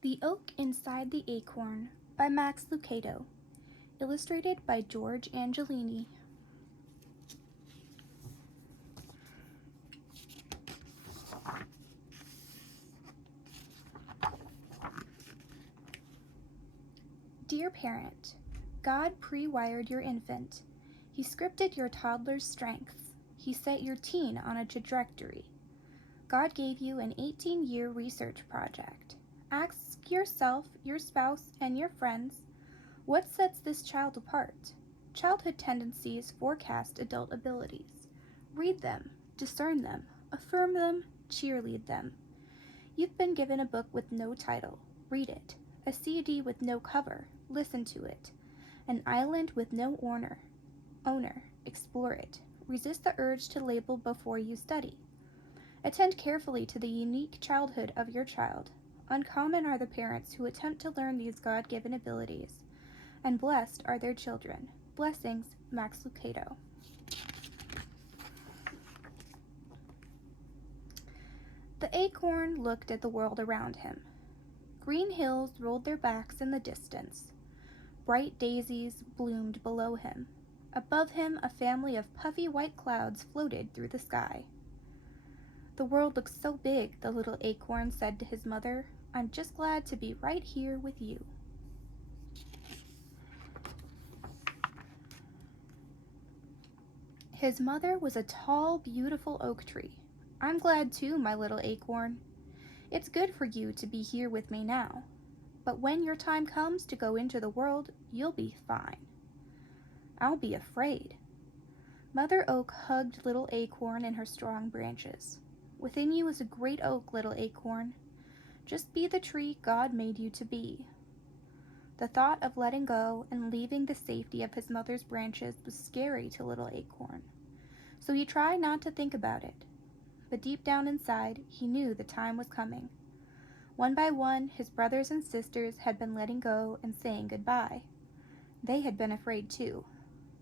The Oak Inside the Acorn by Max Lucado, illustrated by George Angelini. Dear parent, God pre-wired your infant. He scripted your toddler's strengths. He set your teen on a trajectory. God gave you an 18-year research project. Ask yourself, your spouse, and your friends, what sets this child apart? Childhood tendencies forecast adult abilities. Read them, discern them, affirm them, cheerlead them. You've been given a book with no title. Read it. A CD with no cover. Listen to it. An island with no owner. Explore it. Resist the urge to label before you study. Attend carefully to the unique childhood of your child. Uncommon are the parents who attempt to learn these God-given abilities, and blessed are their children. Blessings, Max Lucado. The acorn looked at the world around him. Green hills rolled their backs in the distance. Bright daisies bloomed below him. Above him, a family of puffy white clouds floated through the sky. The world looks so big, the little acorn said to his mother. I'm just glad to be right here with you. His mother was a tall, beautiful oak tree. I'm glad too, my little acorn. It's good for you to be here with me now. But when your time comes to go into the world, you'll be fine. I'll be afraid. Mother Oak hugged little acorn in her strong branches. Within you is a great oak, little acorn. Just be the tree God made you to be. The thought of letting go and leaving the safety of his mother's branches was scary to little acorn, so he tried not to think about it. But deep down inside, he knew the time was coming. One by one, his brothers and sisters had been letting go and saying goodbye. They had been afraid too,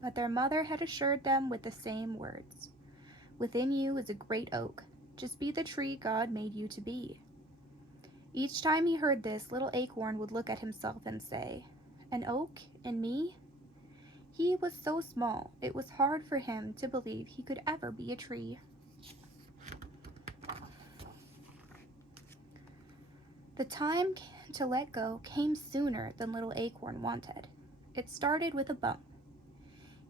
but their mother had assured them with the same words. Within you is a great oak. Just be the tree God made you to be. Each time he heard this, little acorn would look at himself and say, an oak and me? He was so small, it was hard for him to believe he could ever be a tree. The time to let go came sooner than little acorn wanted. It started with a bump.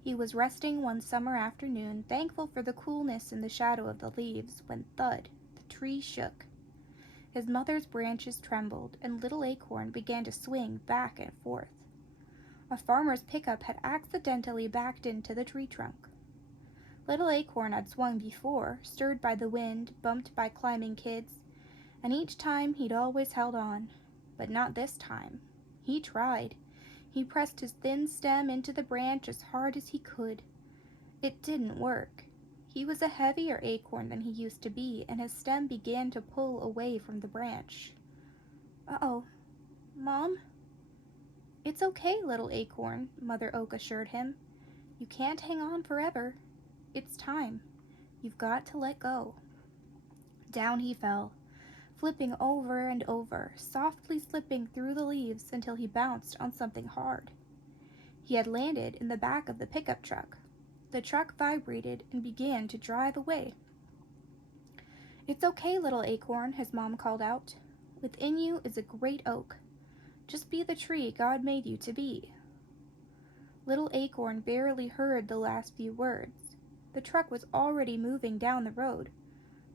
He was resting one summer afternoon, thankful for the coolness in the shadow of the leaves, when thud, the tree shook. His mother's branches trembled, and little acorn began to swing back and forth. A farmer's pickup had accidentally backed into the tree trunk. Little acorn had swung before, stirred by the wind, bumped by climbing kids, and each time he'd always held on. But not this time. He tried. He pressed his thin stem into the branch as hard as he could. It didn't work. He was a heavier acorn than he used to be, and his stem began to pull away from the branch. Uh-oh. Mom? It's okay, little acorn, Mother Oak assured him. You can't hang on forever. It's time. You've got to let go. Down he fell, flipping over and over, softly slipping through the leaves until he bounced on something hard. He had landed in the back of the pickup truck. The truck vibrated and began to drive away. It's okay, little acorn, his mom called out. Within you is a great oak. Just be the tree God made you to be. Little acorn barely heard the last few words. The truck was already moving down the road,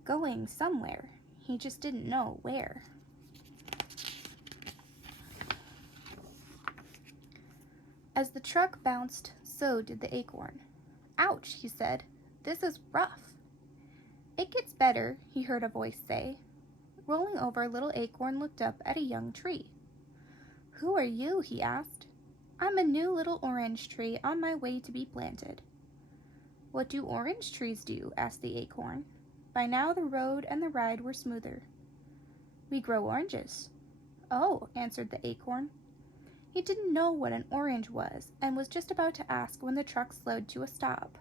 going somewhere. He just didn't know where. As the truck bounced, so did the acorn. Ouch, he said. This is rough. It gets better, he heard a voice say. Rolling over, little acorn looked up at a young tree. Who are you? He asked. I'm a new little orange tree on my way to be planted. What do orange trees do? Asked the acorn. By now the road and the ride were smoother. We grow oranges. Oh, answered the acorn. He didn't know what an orange was and was just about to ask when the truck slowed to a stop.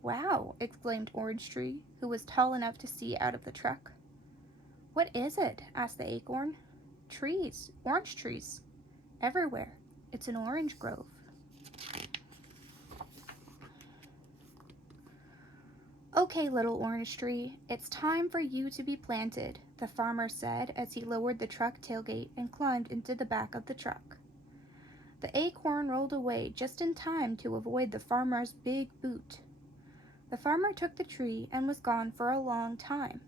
Wow, exclaimed Orange Tree, who was tall enough to see out of the truck. What is it? Asked the acorn. Trees, orange trees, everywhere. It's an orange grove. Okay, little orange tree, it's time for you to be planted, the farmer said as he lowered the truck tailgate and climbed into the back of the truck. The acorn rolled away just in time to avoid the farmer's big boot. The farmer took the tree and was gone for a long time.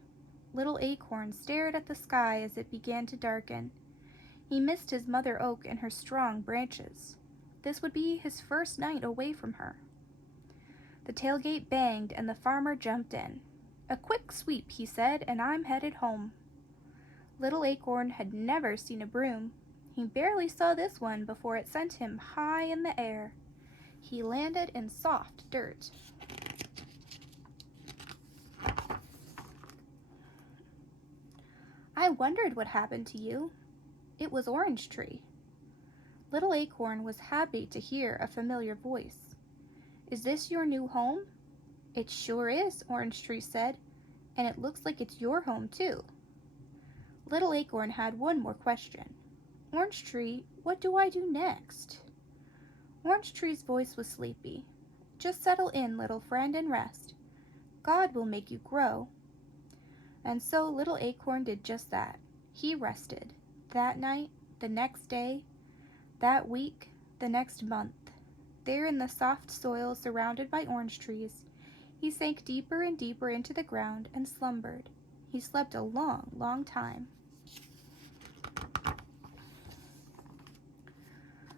Little Acorn stared at the sky as it began to darken. He missed his mother oak and her strong branches. This would be his first night away from her. The tailgate banged and the farmer jumped in. "A quick sweep," he said, "and I'm headed home." Little Acorn had never seen a broom. He barely saw this one before it sent him high in the air. He landed in soft dirt. "I wondered what happened to you." It was Orange Tree. Little Acorn was happy to hear a familiar voice. "Is this your new home?" "It sure is," Orange Tree said, "and it looks like it's your home too." Little Acorn had one more question. "Orange Tree, what do I do next?" Orange Tree's voice was sleepy. "Just settle in, little friend, and rest. God will make you grow." And so Little Acorn did just that. He rested. That night, the next day, that week, the next month. There in the soft soil surrounded by orange trees, he sank deeper and deeper into the ground and slumbered. He slept a long, long time.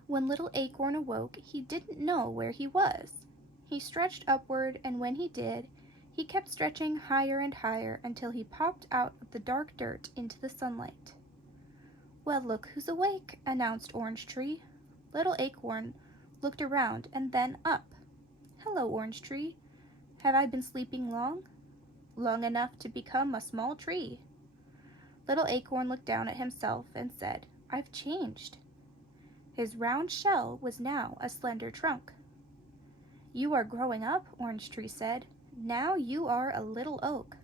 When Little Acorn awoke, he didn't know where he was. He stretched upward, and when he did, he kept stretching higher and higher until he popped out of the dark dirt into the sunlight. "Well, look who's awake," announced Orange Tree. Little Acorn looked around and then up. "Hello, Orange Tree. Have I been sleeping long?" "Long enough to become a small tree." Little Acorn looked down at himself and said, "I've changed." His round shell was now a slender trunk. "You are growing up," Orange Tree said. "Now you are a little oak."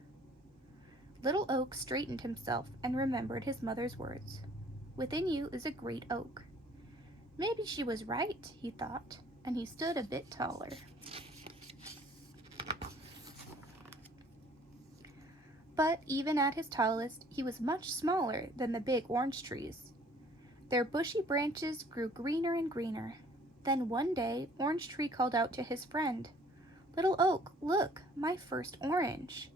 Little Oak straightened himself and remembered his mother's words. "Within you is a great oak." Maybe she was right, he thought, and he stood a bit taller. But even at his tallest, he was much smaller than the big orange trees. Their bushy branches grew greener and greener. Then one day, Orange Tree called out to his friend, "Little Oak, look, my first orange."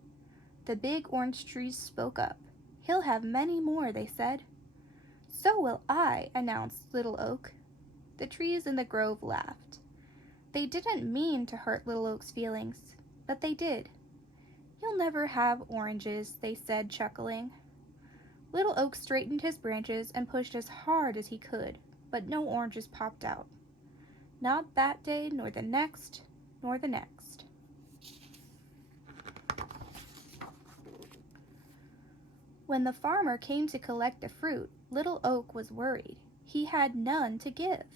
The big orange trees spoke up. "He'll have many more," they said. "So will I," announced Little Oak. The trees in the grove laughed. They didn't mean to hurt Little Oak's feelings, but they did. "You'll never have oranges," they said, chuckling. Little Oak straightened his branches and pushed as hard as he could, but no oranges popped out. Not that day, nor the next, nor the next. When the farmer came to collect the fruit, Little Oak was worried. He had none to give.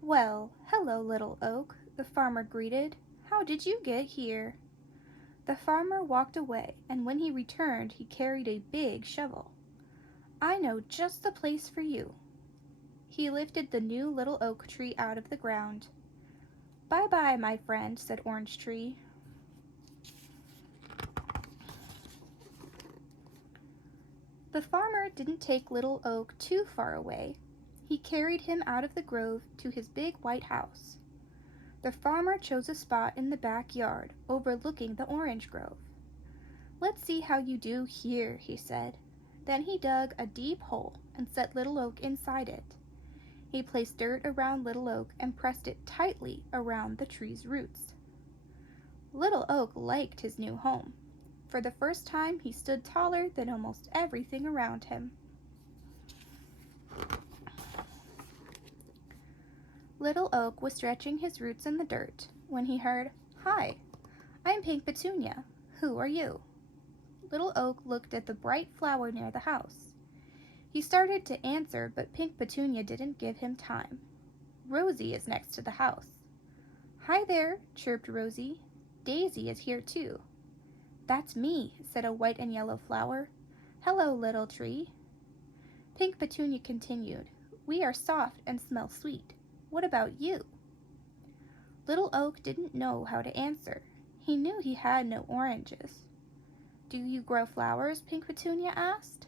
"Well, hello, Little Oak," the farmer greeted. "How did you get here?" The farmer walked away, and when he returned, he carried a big shovel. "I know just the place for you." He lifted the new little oak tree out of the ground. "Bye-bye, my friend," said Orange Tree. The farmer didn't take Little Oak too far away. He carried him out of the grove to his big white house. The farmer chose a spot in the backyard overlooking the orange grove. "Let's see how you do here," he said. Then he dug a deep hole and set Little Oak inside it. He placed dirt around Little Oak and pressed it tightly around the tree's roots. Little Oak liked his new home. For the first time, he stood taller than almost everything around him. Little Oak was stretching his roots in the dirt when he heard, "Hi, I'm Pink Petunia. Who are you?" Little Oak looked at the bright flower near the house. He started to answer, but Pink Petunia didn't give him time. "Rosie is next to the house." "Hi there," chirped Rosie. "Daisy is here too." "That's me," said a white and yellow flower. "Hello, little tree." Pink Petunia continued, "We are soft and smell sweet. What about you?" Little Oak didn't know how to answer. He knew he had no oranges. "Do you grow flowers?" Pink Petunia asked.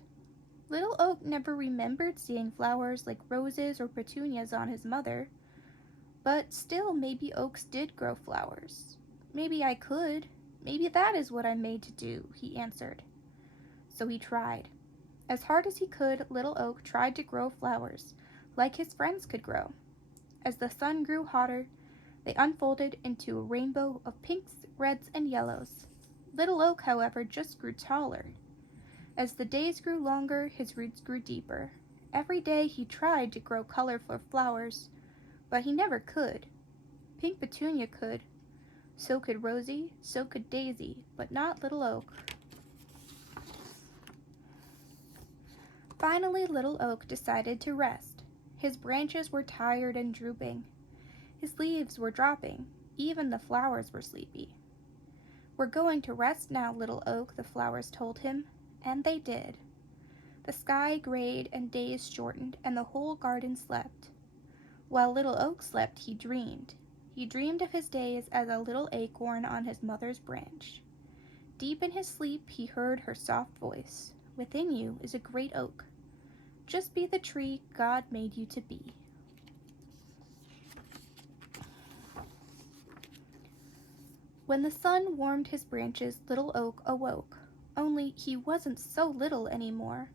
Little Oak never remembered seeing flowers like roses or petunias on his mother. But still, maybe oaks did grow flowers. "Maybe I could. Maybe that is what I'm made to do," he answered. So he tried. As hard as he could, Little Oak tried to grow flowers, like his friends could grow. As the sun grew hotter, they unfolded into a rainbow of pinks, reds, and yellows. Little Oak, however, just grew taller. As the days grew longer, his roots grew deeper. Every day he tried to grow colorful flowers, but he never could. Pink Petunia could. So could Rosie, so could Daisy, but not Little Oak. Finally, Little Oak decided to rest. His branches were tired and drooping. His leaves were dropping. Even the flowers were sleepy. "We're going to rest now, Little Oak," the flowers told him, and they did. The sky grayed and days shortened, and the whole garden slept. While Little Oak slept, he dreamed. He dreamed of his days as a little acorn on his mother's branch. Deep in his sleep, he heard her soft voice. "Within you is a great oak. Just be the tree God made you to be." When the sun warmed his branches, Little Oak awoke. Only he wasn't so little anymore.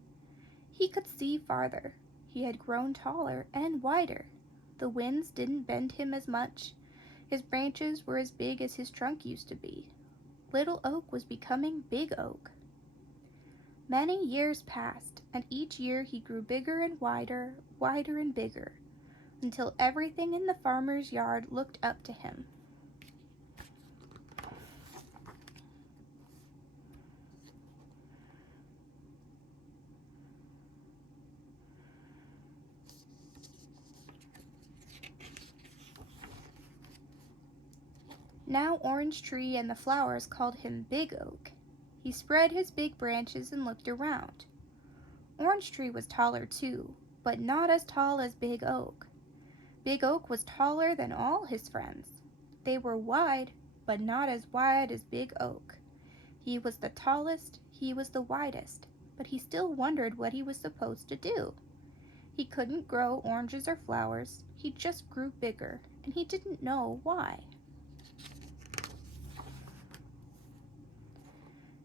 He could see farther. He had grown taller and wider. The winds didn't bend him as much. His branches were as big as his trunk used to be. Little Oak was becoming Big Oak. Many years passed, and each year he grew bigger and wider, wider and bigger, until everything in the farmer's yard looked up to him. Now Orange Tree and the flowers called him Big Oak. He spread his big branches and looked around. Orange Tree was taller too, but not as tall as Big Oak. Big Oak was taller than all his friends. They were wide, but not as wide as Big Oak. He was the tallest, he was the widest, but he still wondered what he was supposed to do. He couldn't grow oranges or flowers, he just grew bigger, and he didn't know why.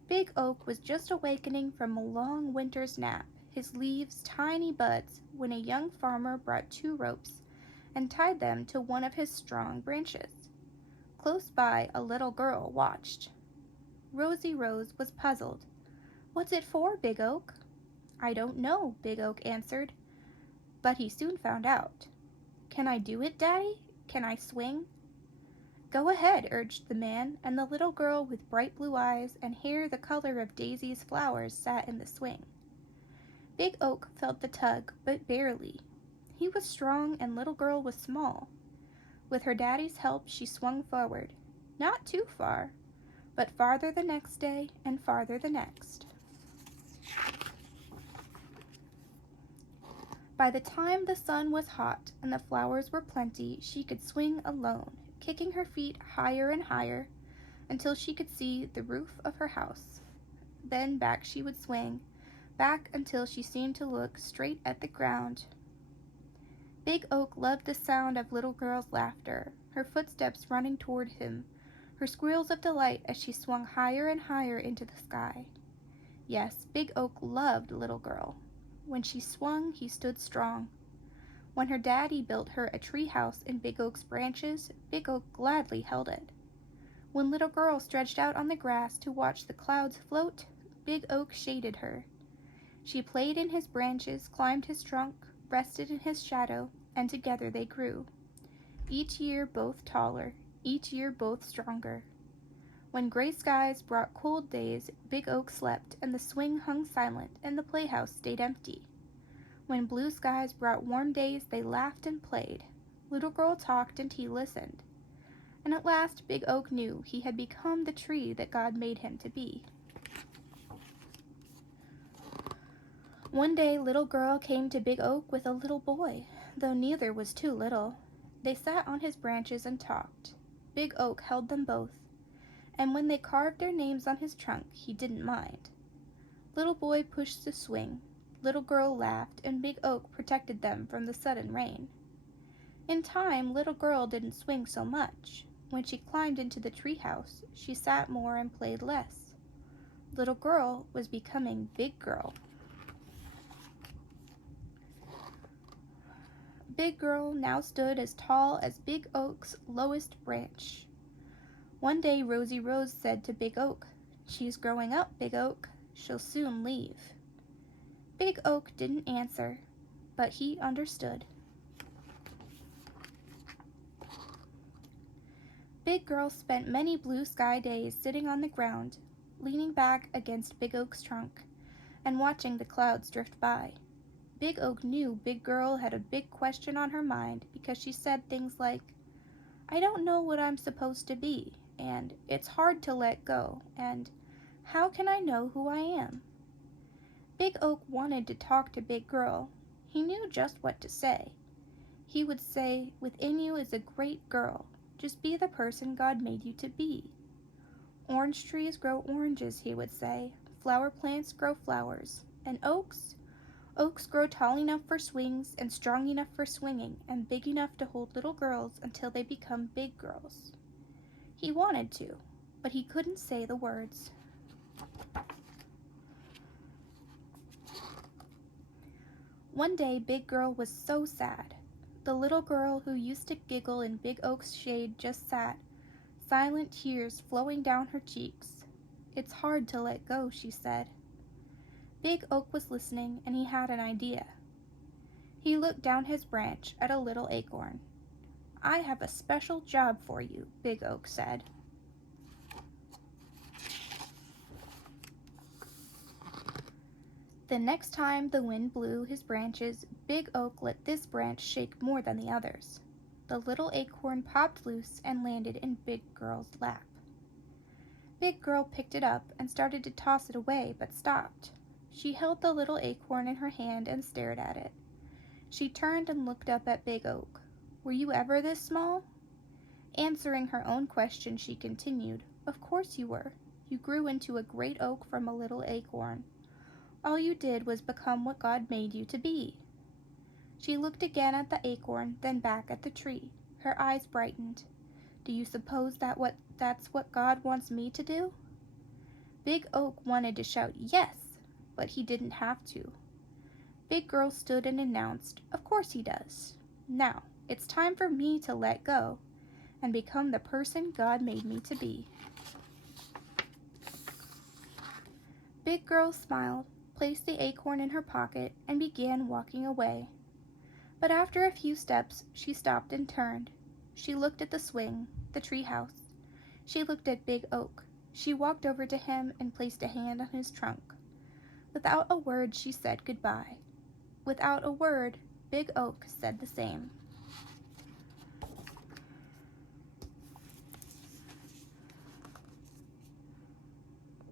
Big Oak was just awakening from a long winter's nap, his leaves tiny buds, when a young farmer brought 2 ropes and tied them to one of his strong branches. Close by, a little girl watched. Rosie Rose was puzzled. "What's it for, Big Oak?" "I don't know," Big Oak answered, but he soon found out. "Can I do it, Daddy? Can I swing?" "Go ahead," urged the man, and the little girl with bright blue eyes and hair the color of Daisy's flowers sat in the swing. Big Oak felt the tug, but barely. He was strong and little girl was small. With her daddy's help, she swung forward. Not too far, but farther the next day and farther the next. By the time the sun was hot and the flowers were plenty, she could swing alone, kicking her feet higher and higher until she could see the roof of her house. Then back she would swing, back until she seemed to look straight at the ground. Big Oak loved the sound of little girl's laughter, her footsteps running toward him, her squeals of delight as she swung higher and higher into the sky. Yes, Big Oak loved little girl. When she swung, he stood strong. When her daddy built her a tree house in Big Oak's branches, Big Oak gladly held it. When little girl stretched out on the grass to watch the clouds float, Big Oak shaded her. She played in his branches, climbed his trunk, rested in his shadow, and together they grew. Each year both taller, each year both stronger. When gray skies brought cold days, Big Oak slept, and the swing hung silent, and the playhouse stayed empty. When blue skies brought warm days, they laughed and played. Little girl talked, and he listened. And at last Big Oak knew he had become the tree that God made him to be. One day, Little Girl came to Big Oak with a little boy, though neither was too little. They sat on his branches and talked. Big Oak held them both, and when they carved their names on his trunk, he didn't mind. Little boy pushed the swing. Little Girl laughed, and Big Oak protected them from the sudden rain. In time, Little Girl didn't swing so much. When she climbed into the treehouse, she sat more and played less. Little Girl was becoming Big Girl. Big Girl now stood as tall as Big Oak's lowest branch. One day Rosy Rose said to Big Oak, "She's growing up, Big Oak. She'll soon leave." Big Oak didn't answer, but he understood. Big Girl spent many blue sky days sitting on the ground, leaning back against Big Oak's trunk, and watching the clouds drift by. Big Oak knew Big Girl had a big question on her mind because she said things like, "I don't know what I'm supposed to be," and "It's hard to let go," and "How can I know who I am?" Big Oak wanted to talk to Big Girl. He knew just what to say. He would say, "Within you is a great girl. Just be the person God made you to be." "Orange trees grow oranges," he would say. "Flower plants grow flowers. And oaks grow tall enough for swings and strong enough for swinging and big enough to hold little girls until they become big girls." He wanted to, but he couldn't say the words. One day, Big Girl was so sad. The little girl who used to giggle in Big Oak's shade just sat, silent tears flowing down her cheeks. "It's hard to let go," she said. Big Oak was listening, and he had an idea. He looked down his branch at a little acorn. "I have a special job for you," Big Oak said. The next time the wind blew his branches, Big Oak let this branch shake more than the others. The little acorn popped loose and landed in Big Girl's lap. Big Girl picked it up and started to toss it away, but stopped. She held the little acorn in her hand and stared at it. She turned and looked up at Big Oak. "Were you ever this small?" Answering her own question, she continued, "Of course you were. You grew into a great oak from a little acorn. All you did was become what God made you to be." She looked again at the acorn, then back at the tree. Her eyes brightened. "Do you suppose that's what God wants me to do?" Big Oak wanted to shout yes, but he didn't have to. Big Girl stood and announced, "Of course he does. Now, it's time for me to let go and become the person God made me to be." Big Girl smiled, placed the acorn in her pocket, and began walking away. But after a few steps, she stopped and turned. She looked at the swing, the treehouse. She looked at Big Oak. She walked over to him and placed a hand on his trunk. Without a word, she said goodbye. Without a word, Big Oak said the same.